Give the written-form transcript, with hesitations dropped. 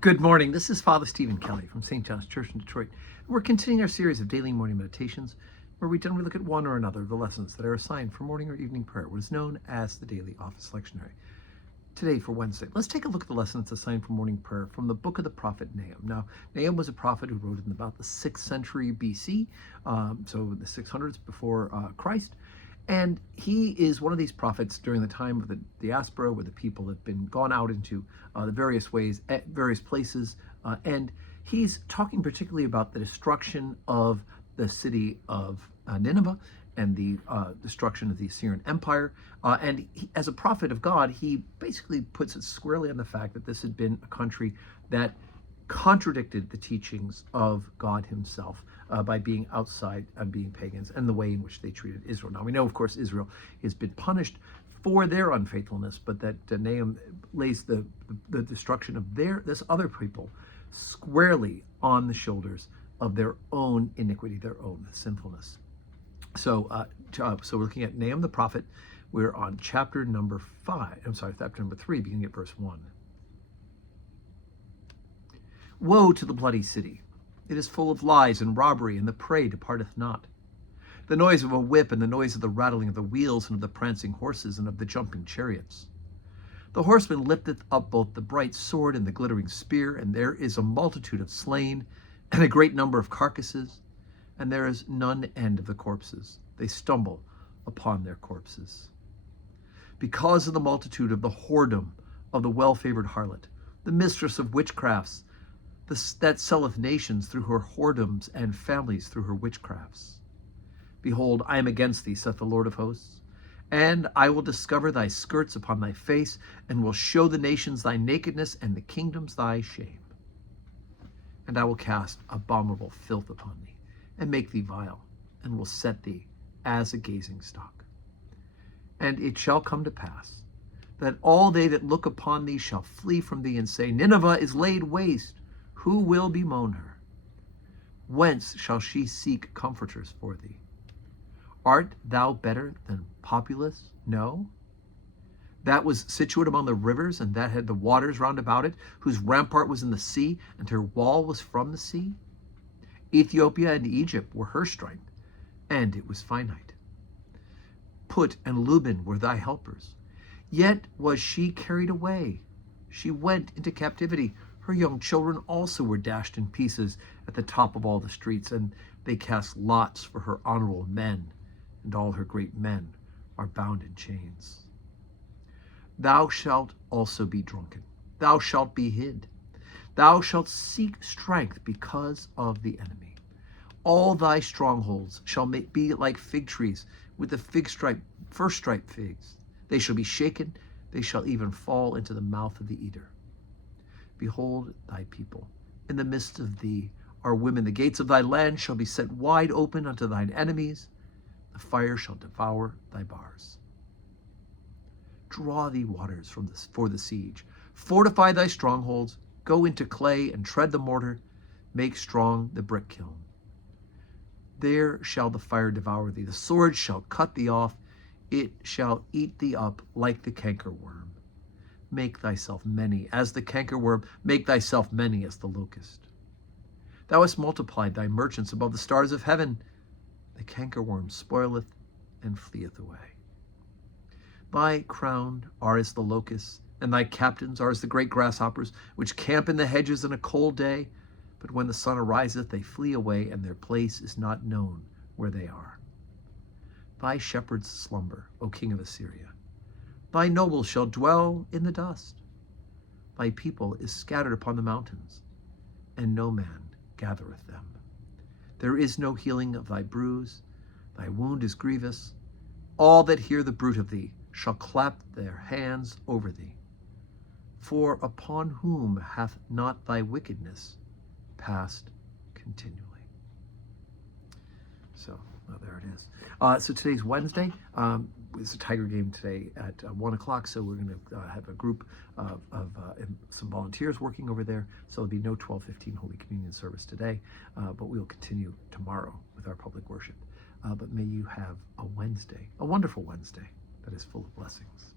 Good morning. This is Father Stephen Kelly from St. John's Church in Detroit. We're continuing our series of daily morning meditations where we generally look at one or another of the lessons that are assigned for morning or evening prayer, what is known as the daily office lectionary. Today, for Wednesday, let's take a look at the lesson that's assigned for morning prayer from the book of the prophet Nahum. Now, Nahum was a prophet who wrote in about the 6th century BC, so the 600s before Christ. And he is one of these prophets during the time of the diaspora, where the people have been gone out into the various ways, at various places. And he's talking particularly about the destruction of the city of Nineveh and the destruction of the Assyrian Empire. And he, as a prophet of God, he basically puts it squarely on the fact that this had been a country that contradicted the teachings of God himself by being outside and being pagans, and the way in which they treated Israel. Now we know, of course, Israel has been punished for their unfaithfulness, but that Nahum lays the destruction of this other people squarely on the shoulders of their own iniquity, their own sinfulness. So we're looking at Nahum the prophet. We're on chapter number 3, beginning at verse 1. Woe to the bloody city! It is full of lies and robbery, and the prey departeth not. The noise of a whip, and the noise of the rattling of the wheels, and of the prancing horses, and of the jumping chariots. The horseman lifteth up both the bright sword and the glittering spear, and there is a multitude of slain, and a great number of carcasses, and there is none end of the corpses. They stumble upon their corpses. Because of the multitude of the whoredom of the well-favored harlot, the mistress of witchcrafts, that selleth nations through her whoredoms, and families through her witchcrafts. Behold, I am against thee, saith the Lord of hosts, and I will discover thy skirts upon thy face, and will show the nations thy nakedness, and the kingdoms thy shame. And I will cast abominable filth upon thee, and make thee vile, and will set thee as a gazing stock. And it shall come to pass, that all they that look upon thee shall flee from thee, and say, Nineveh is laid waste. Who will bemoan her? Whence shall she seek comforters for thee? Art thou better than Populus? No. That was situate among the rivers, and that had the waters round about it, whose rampart was in the sea, and her wall was from the sea. Ethiopia and Egypt were her strength, and it was finite. Put and Luban were thy helpers. Yet was she carried away. She went into captivity. Her young children also were dashed in pieces at the top of all the streets, and they cast lots for her honorable men, and all her great men are bound in chains. Thou shalt also be drunken. Thou shalt be hid. Thou shalt seek strength because of the enemy. All thy strongholds shall be like fig trees with the first stripe figs. They shall be shaken. They shall even fall into the mouth of the eater. Behold thy people. In the midst of thee are women. The gates of thy land shall be set wide open unto thine enemies. The fire shall devour thy bars. Draw thee waters for the siege. Fortify thy strongholds. Go into clay and tread the mortar. Make strong the brick kiln. There shall the fire devour thee. The sword shall cut thee off. It shall eat thee up like the cankerworm. Make thyself many as the cankerworm, make thyself many as the locust. Thou hast multiplied thy merchants above the stars of heaven. The cankerworm spoileth and fleeth away. Thy crown are as the locusts, and thy captains are as the great grasshoppers, which camp in the hedges in a cold day, but when the sun ariseth, they flee away, and their place is not known where they are. Thy shepherds slumber, O king of Assyria. Thy nobles shall dwell in the dust. Thy people is scattered upon the mountains, and no man gathereth them. There is no healing of thy bruise. Thy wound is grievous. All that hear the bruit of thee shall clap their hands over thee. For upon whom hath not thy wickedness passed continually? So, there it is. So today's Wednesday. It's a Tiger game today at 1 o'clock, so we're going to have a group of some volunteers working over there. So there'll be no 12:15 Holy Communion service today, but we'll continue tomorrow with our public worship. But may you have a wonderful Wednesday that is full of blessings.